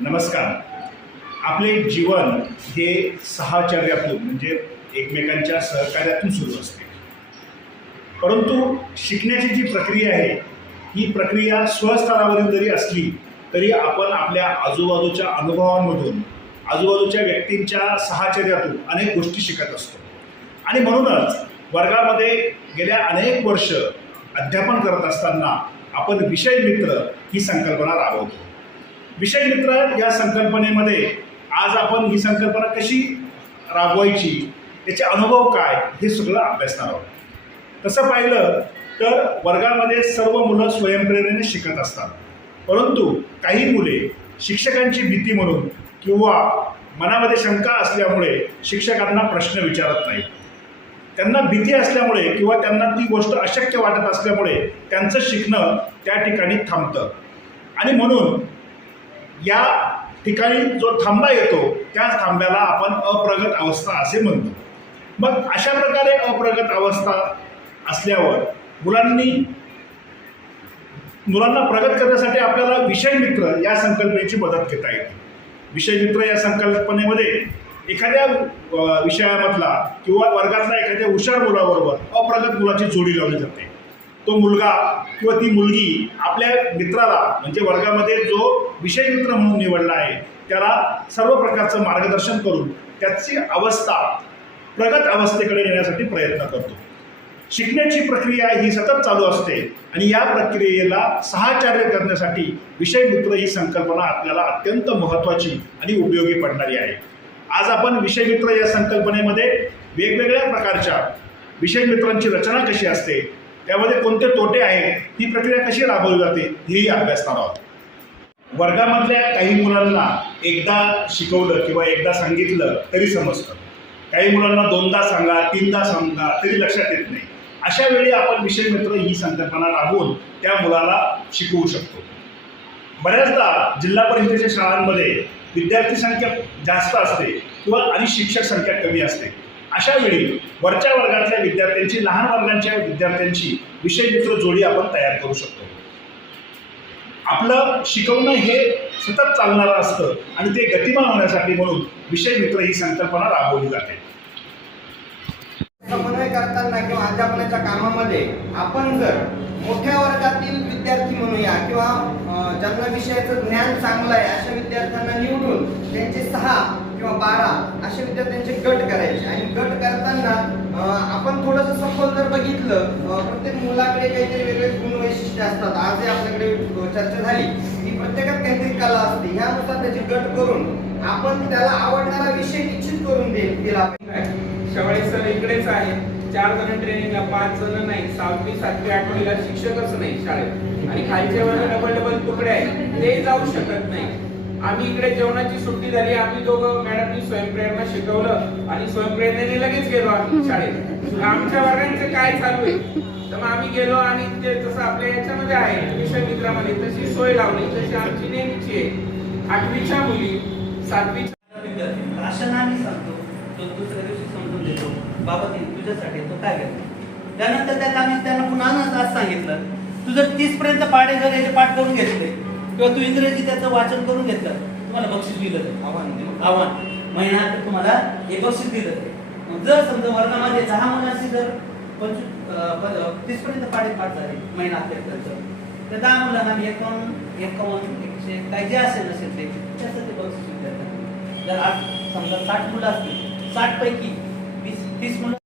नमस्कार. आपले जीवन हे सहाचर्यातून म्हणजे एकमेकांच्या सहकार्यातून सुरू असते. परंतु शिकण्याची जी प्रक्रिया आहे ही प्रक्रिया स्वस्तरावरील जरी असली तरी आपण आपल्या आजूबाजूच्या अनुभवांमधून आजूबाजूच्या व्यक्तींच्या साहचर्यातून अनेक गोष्टी शिकत असतो. आणि म्हणूनच वर्गामध्ये गेल्या अनेक वर्ष अध्यापन करत असताना आपण विषय मित्र ही संकल्पना राबवतो. विषय मित्र या संकल्पनेमध्ये आज आपण ही संकल्पना कशी राबवायची त्याचे अनुभव काय हे सगळं अभ्यासणार आहोत. तसं पाहिलं तर वर्गामध्ये सर्व मुलं स्वयंप्रेरणेने शिकत असतात. परंतु काही मुले शिक्षकांची भीती म्हणून किंवा मनामध्ये शंका असल्यामुळे शिक्षकांना प्रश्न विचारत नाहीत. त्यांना भीती असल्यामुळे किंवा त्यांना ती गोष्ट अशक्य वाटत असल्यामुळे त्यांचं शिकणं त्या ठिकाणी थांबतं. आणि म्हणून या ठिकाणी जो थांबा येतो त्या थांब्याला आपण अप्रगत अवस्था असे म्हणतो. मग अशा प्रकारे अप्रगत अवस्था असल्यावर मुलांनी मुलांना प्रगत करण्यासाठी आपल्याला विषय मित्र या संकल्पनेची मदत घेता येते. विषय मित्र या संकल्पनेमध्ये एखाद्या विषयामधला किंवा वर्गातल्या एखाद्या हुशार मुलाबरोबर अप्रगत मुलाची जोडी लावली जाते. तो मुलगा किंवा ती मुलगी आपल्या मित्राला म्हणजे वर्गामध्ये जो विषय मित्र म्हणून निवडला आहे त्याला सर्व प्रकारचं मार्गदर्शन करून त्याची अवस्था प्रगत अवस्थेकडे नेण्यासाठी प्रयत्न करतो. शिकण्याची प्रक्रिया ही सतत चालू असते आणि या प्रक्रियेला सहाचार्य करण्यासाठी विषय मित्र ही संकल्पना आपल्याला अत्यंत महत्त्वाची आणि उपयोगी पडणारी आहे. आज आपण विषय मित्र या संकल्पनेमध्ये वेगवेगळ्या प्रकारच्या विषय मित्रांची रचना कशी असते त्यामध्ये कोणते तोटे आहेत ही प्रक्रिया कशी राबवली जाते हेही अभ्यासणार आहोत. वर्गामधल्या काही मुलांना एकदा शिकवलं किंवा एकदा सांगितलं तरी समजतं. काही मुलांना दोनदा सांगा तीनदा सांगा तरी लक्षात येत नाही. अशा वेळी आपण विषय मित्र ही संकल्पना राबवून त्या मुलाला शिकवू शकतो. बऱ्याचदा जिल्हा परिषदेच्या शाळांमध्ये विद्यार्थी संख्या जास्त असते किंवा आणि शिक्षक संख्या कमी असते. अशा वेळी वरच्या वर्गातल्या विद्यार्थ्यांची लहान वर्गांच्या विद्यार्थ्यांची विषय मित्र जोडी आपण तयार करू शकतो. आपलं शिकवणं हे सतत चालणारं असतं आणि ते गतिमान होण्यासाठी म्हणून विषय मित्र ही संकल्पना राबवली जाते. समन्वय करताना किंवा अध्यापनाच्या कामामध्ये आपण जर मोठ्या वर्गातील विद्यार्थी म्हणूया किंवा ज्यांना विषयाचं ज्ञान चांगलं आहे अशा विद्यार्थ्यांना निवडून त्यांचे सहा किंवा बारा अशा विद्यार्थ्यांचे गट करायचे. मुलाकडे काहीतरी वेगळे गुण वैशिष्ट्य असतात. आज आपल्याकडे चर्चा झाली. की प्रत्येकात काहीतरी कला असते. ह्यानुसार त्याची गट करून आपण त्याला आवडणारा विषय निश्चित करून दे दिला पाहिजे. शेवाळे सर इकडेच आहे चार जण ट्रेनिंगला पाच जण नाही. सहावी सातवी आठवीला शिक्षकच नाही शाळेत. आणि खालच्या वर्ग डबल डबल तुकडे आहेत. ते जाऊ शकत नाही. आम्ही इकडे जेवणाची सुट्टी झाली आम्ही दोघं मॅडमनी स्वयंप्रेरणा शिकवलं आणि स्वयंप्रेरणेने लगेच गेलो आम्ही शाळेत. आमच्या वर्गांचं काय चालू आहे? तर मग आम्ही गेलो आणि ते जसं आपल्या याच्यामध्ये आहे विषय मित्रामध्ये तशी सोय लावली तशी आमची नेहमीची आहे. आठवीच्या मुली सातवीच्या विद्यार्थी अशा आम्ही सांगतो तो दुसऱ्या दिवशी समजून देतो बाबा ते तुझ्यासाठी तो काय घेतो त्यानंतर त्या आम्ही त्यांना पुन्हा आज सांगितलं तू जर तीस पर्यंत पाडे जर याचे पाठ करून घेतले किंवा तू इंग्रजी त्याचं वाचन करून घेतलं तुम्हाला बक्षीस दिलं जाईल आव्हान आव्हान. महिन्यात तुम्हाला हे बक्षीस दिलं जाईल जर समजा वर्गामध्ये दहा मुलांची जर पंचवीस तीस पर्यंत पाढे पाठ झाले महिना अखेरपर्यंत तर. दहा मुलांना आम्ही एकावन्न एकावन्न एकशे काय जे असेल असेल ते. त्याचं ते बक्षीस देतात जर आज समजा साठ मुलं असतील साठ पैकी वीस तीस मुलं